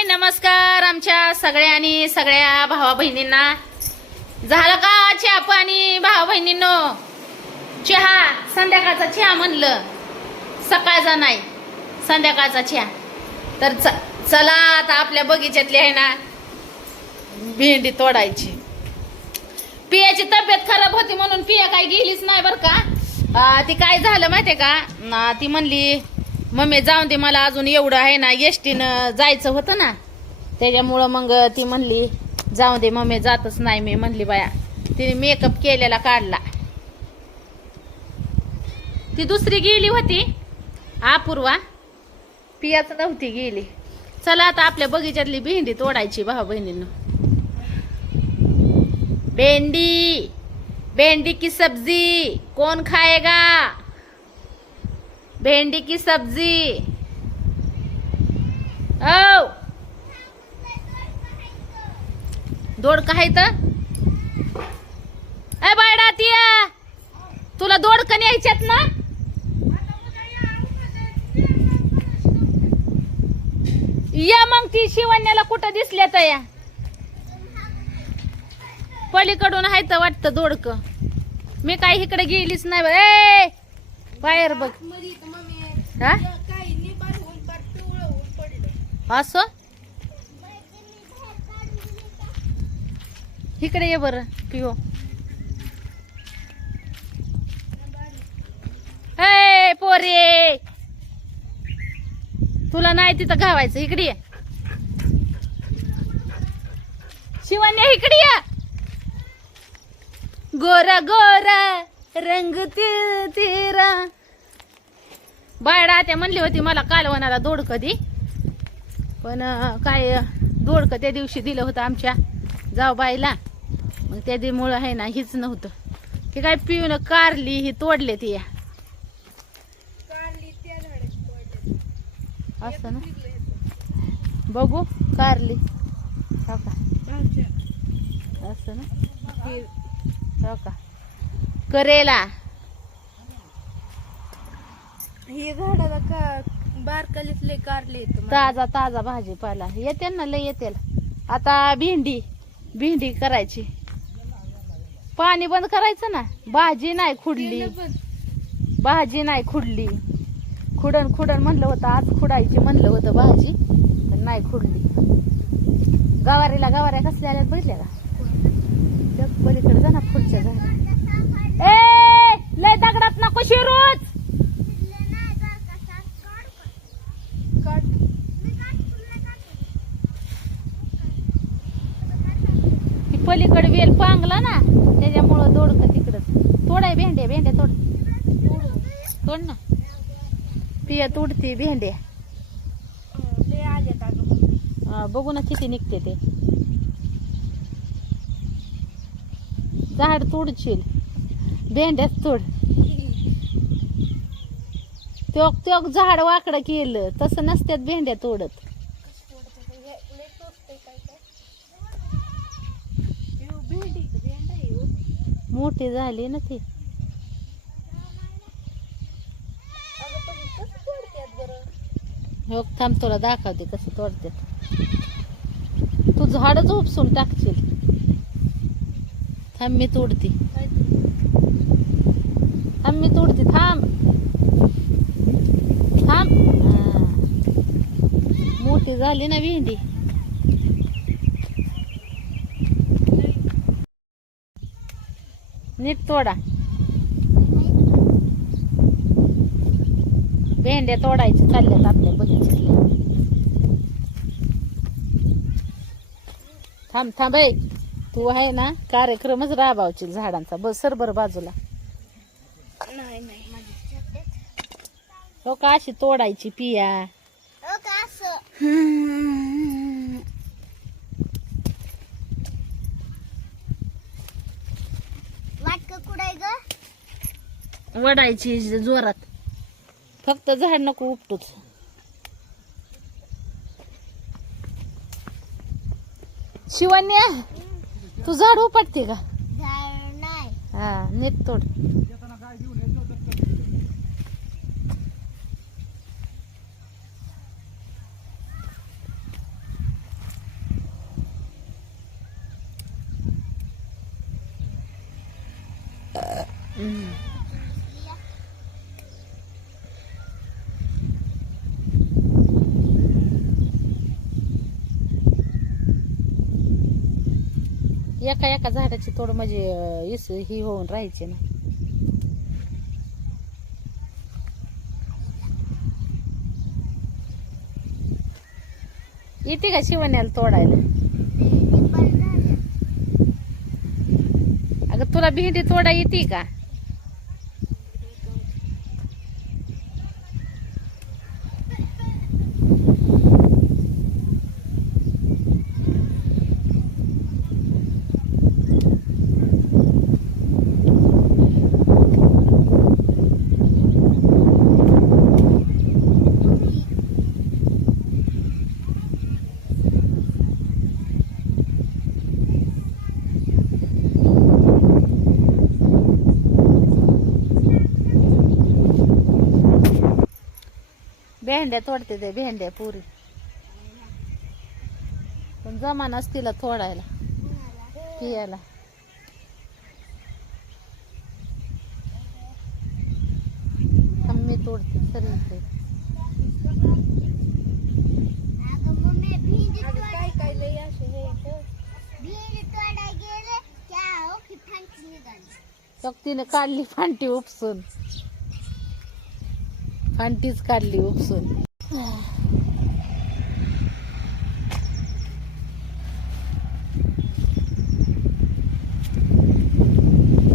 हाय नमस्कार आमच्या सगळ्यांनी सगळ्या भावा बहिणींना झालं का चहा पाणी भावा बहिणींनो चहा संध्याकाळचा चहा म्हणलं. सकाळचा नाही संध्याकाळचा चहा. तर च- चला आता आपल्या बगीच्यातली आहे ना भेंडी तोडायची. पियाची तब्येत खराब होती म्हणून पिया काय गेलीच नाही बरं का. ती काय झालं माहितीये का? ना ती म्हणली मम्मी जाऊन दे मला अजून एवढं आहे ना एसटीनं जायचं होतं ना. त्याच्यामुळं मग ती म्हणली जाऊ दे मम्मी जातच नाही मी म्हणली बाया. तिने मेकअप केलेला काढला. ती दुसरी गेली होती अपूर्वा. पियाच नव्हती गेली. चला आता आपल्या बगीच्यातली भेंडी तोडायची भाऊ बहिणीनं. भेंडी भेंडी की सब्जी कोण खाएगा भेंडी की सब्जी? औ. दोडका आहे तर ए बायडा तिया तुला दोडकं न्यायच्यात ना? या मग ती शिवण्याला कुठं दिसल्या तर या. पलीकडून आहे तर वाटतं दोडक. मी काय इकडे गेलीच नाही बघ ए बाहेर बघ. असं? इकडे ये बरं पिओ. हे पोरे! तुला नाही तिथं घावायचं इकडे ये. शिवण्या इकडे ये. गोरा गोरा रंग तिर तिरा. बायडा त्या म्हणली होती मला कालवणाला दोड कधी पण काय दोडकं त्या दिवशी दिलं होतं आमच्या जाऊ बाईला. मग त्या मुळे आहे ना हीच नव्हतं. ते काय पिऊन कारली ही तोडले ती. या असं ना? बघू कारली. हो का? असं ना? हो का? करेला. हे झाडाला का बारकालीतले कारले येत ताजा ताजा भाजीपाला येते ना लय येते आता भेंडी भेंडी करायची. पाणी बंद करायचं ना? भाजी नाही खुडली. भाजी नाही खुडली. खुडण खुडण म्हणलं होतं आज खुडायची म्हणलं होतं भाजी पण नाही खुडली. गवारीला गवाऱ्या कसल्या आल्यात बघितल्या का? त्या पलीकडे जा ना पुढच्या झाड ए लय दगडात नको शिरूच ती पलीकडे वेल पांगला ना त्याच्यामुळं दोडक तिकडं. तोडाय भेंड्या भेंड्या तोड. तोड ना. पिया तोडते भेंड्या ते बघू ना किती निघते ते. झाड तोडशील. भेंड्याच तोड. त्योक त्योक झाड वाकडं केलं. तसं नसत्यात भेंड्या तोडत भेंडी भेंडा आहे हो. मोठी झाली ना ती. हो थांब तुला दाखवते कसं तोडतात तू झाडच उपसून टाकशील. थांब मी तोडते. थांब मी तोडते. थांब. थांब. मोठी झाली ना भेंडी. नीट तोडा. भेंड्या तोडायच्या चालल्यात आपल्या बगीच्यातल्या थांब थांब तू आहे ना कार्यक्रमच राबावची झाडांचा. बस सर बरं बाजूला. नाही नाही माझी हो का अशी तोडायची पिया? वडायची जोरात. फक्त झाड नको उपटूच. शिवान्या तू झाड उपटते का? हा तोड. Mm. एका एका झाडाची थोडं म्हणजे इस ही होऊन राहायची ना. येते का शिवण्याला तोडायला? अगं तुला भेंडी तोडा येते का? भेंड्या तोडते ते भेंड्या पुरी. पण जमान असतीला तोडायला पियाला. मी तोडते हो निघाली. शक्तीने काढली फांटी उपसून. फांटीच काढली उपसून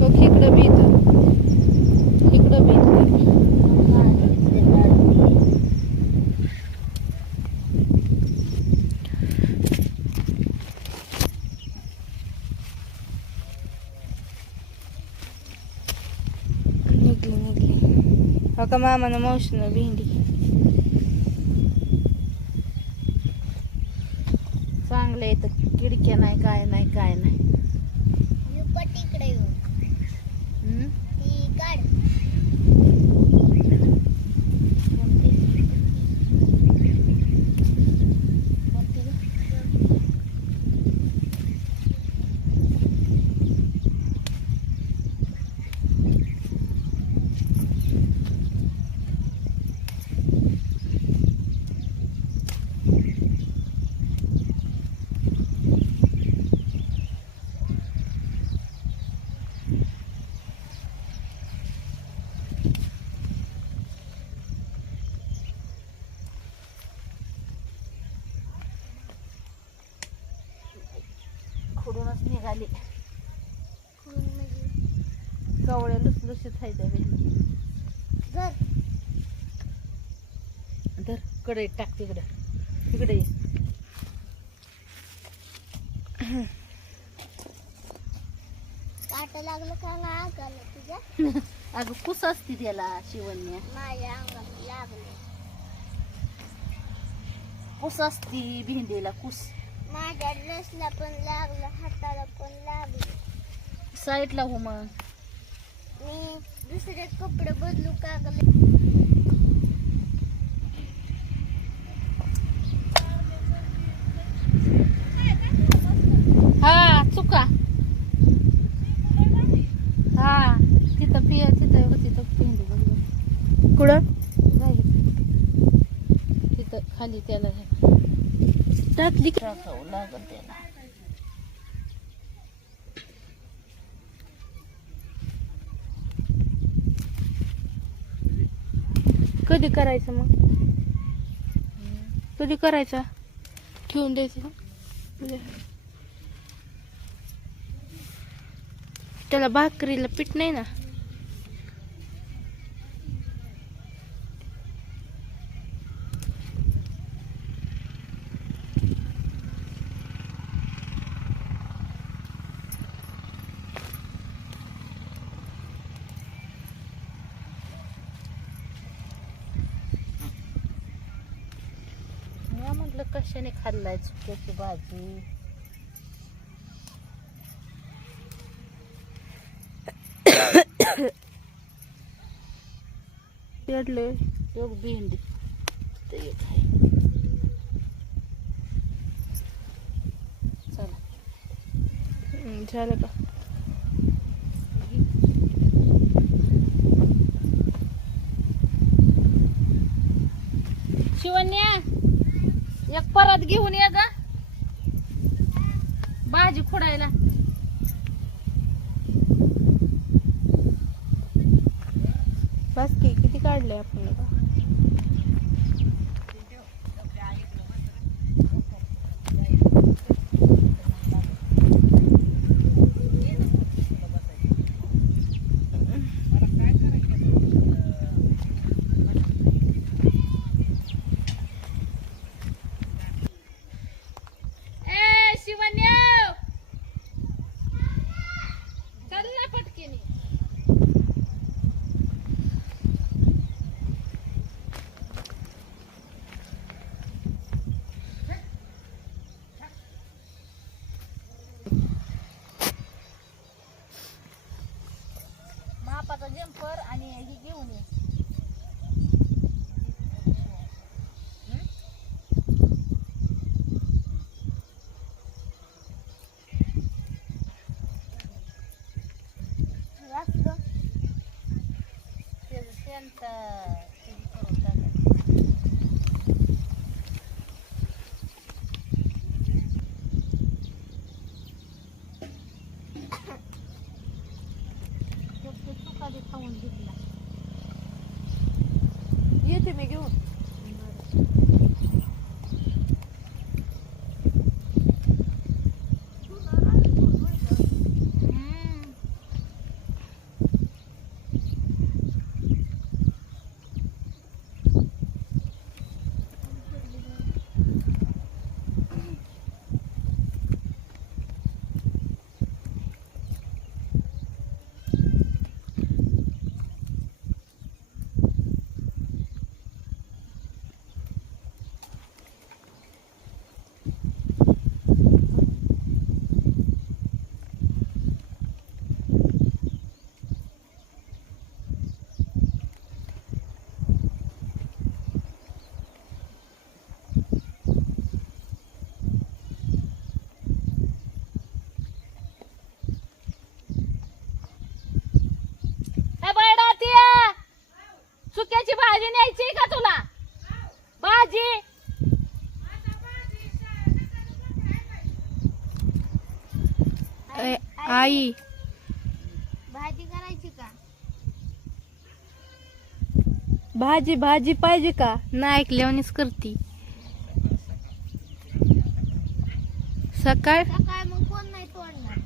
बघ इकडं बी इथं इकडं बी इथं निघली निघली हो का मामानं मावशीनं भेंडी चांगलं येतं खिडक्या नाही काय नाही काय नाही खुडूनच निघाली. कवळ्या लुसलुशीत आहे त्या धर. कडे टाक तिकडं. तिकडे ये. काट लागलं का ना तुझ्या? अगं कुस असते त्याला शिवण्या. माझ्या अंगाला लागलं. कुस असती भेंडीला कुस. माझ्या ड्रेसला पण लागलं हाताला पण लागलं. साईडला हो मग. मी दुसरे कपडे बदलू का गं? हा चुका. हा तिथं पिय तिथं तिथं भेंडी बघ. कुठं? तिथं खाली त्याला टाकली टाकावं लागल त्याला कधी करायचं मग? कधी करायचा? ठेवून द्यायचं म्हणजे त्याला भाकरीला पीठ नाही ना? कशाने खाल्लाय चुक्याची भाजी? पेरले. एक भेंडी. ते एक आहे. चला. झालं का? परत घेऊन ये ग भाजी खुडायला बस की किती काढले आपण आता? ए शिवण्य चल ना पटकेनी मापाचा आणि हे घेऊन ये वाचलं त्याचं शेण तर हे करून टाकायचं. तो ते चुकाबी घेतला. येते मी घेऊन हम्म. ए बैडा तिया चुक्याची भाजी न्यायची का तुला? भाजी. ए, आई. भाजी करायची का? भाजी भाजी पाहिजे का? नाही ऐकल्यावानीच करती. सकाळ सकाळ मग कोण नाही तोडणार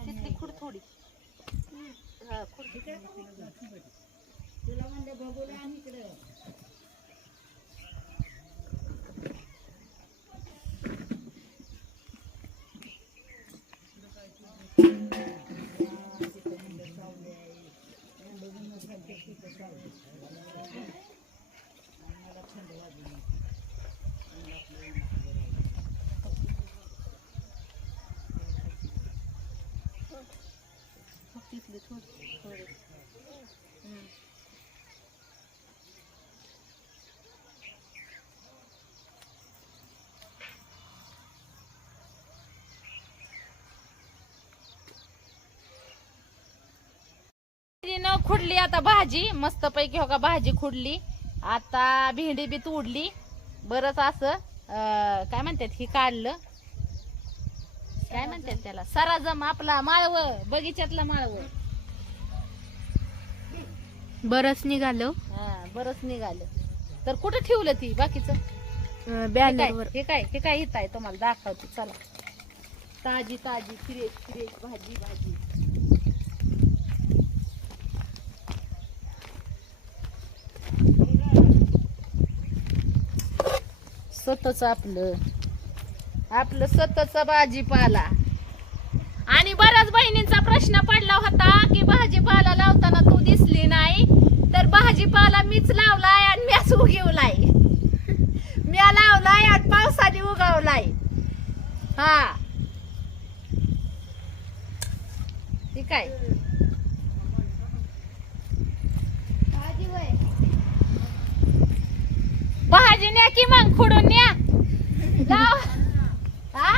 तिथली खुड थोडी तुला म्हणलं बघूला आणि इकडे Thank you. तिथली खुडली आता भाजी मस्त पैकी हो का भाजी खुडली. आता भेंडी बी तोडली. बरंच असं अं, काय म्हणतात ही काढलं. काय म्हणतात त्याला? सराजम आपला माळव बगीच्यातला माळव. बरंच निघालं. हा बरंच निघालं. तर कुठं ठेवलं ती बाकीचं? हे बॅनर काय हे काय हे काय येत आहे तुम्हाला दाखवते चला. ताजी ताजी फ्रेश फ्रेश भाजी भाजी. स्वतःच आपलं. आपलं स्वतःच भाजीपाला. आणि बऱ्याच बहिणींचा प्रश्न पडला होता की भाजीपाला लावताना तू दिसली नाही तर भाजीपाला मीच लावलाय आणि मीच उगवलाय. मी लावलाय आणि पावसाने उगवलाय. हा. ठीक आहे भाजी न्या की मग खुडून न्या. लाव. हा?